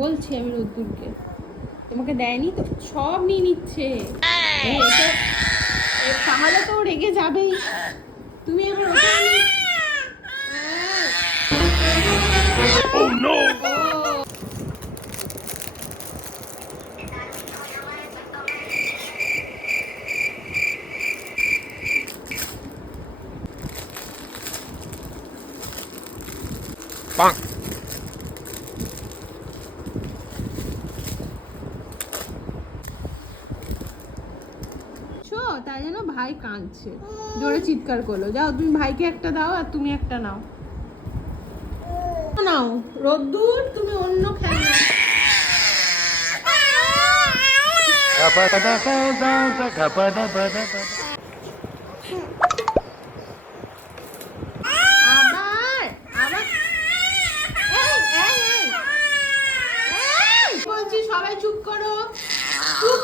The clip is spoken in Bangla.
বলছি আমি রোদ্দুরকে, তোমাকে দেয়নি তো, সব নিয়ে নিচ্ছে। তাহলে তো রেগে যাবেই। তুমি এবার ওটা তাই জন্য ভাই কাঁদছে, জোরে চিৎকার করলো। যাও তুমি ভাইকে একটা দাও আর তুমি একটা নাও। নাও রোদ্দুর, তুমি অন্য খেলনা। আবার আবার বলছি সবাই চুপ করো, চুপ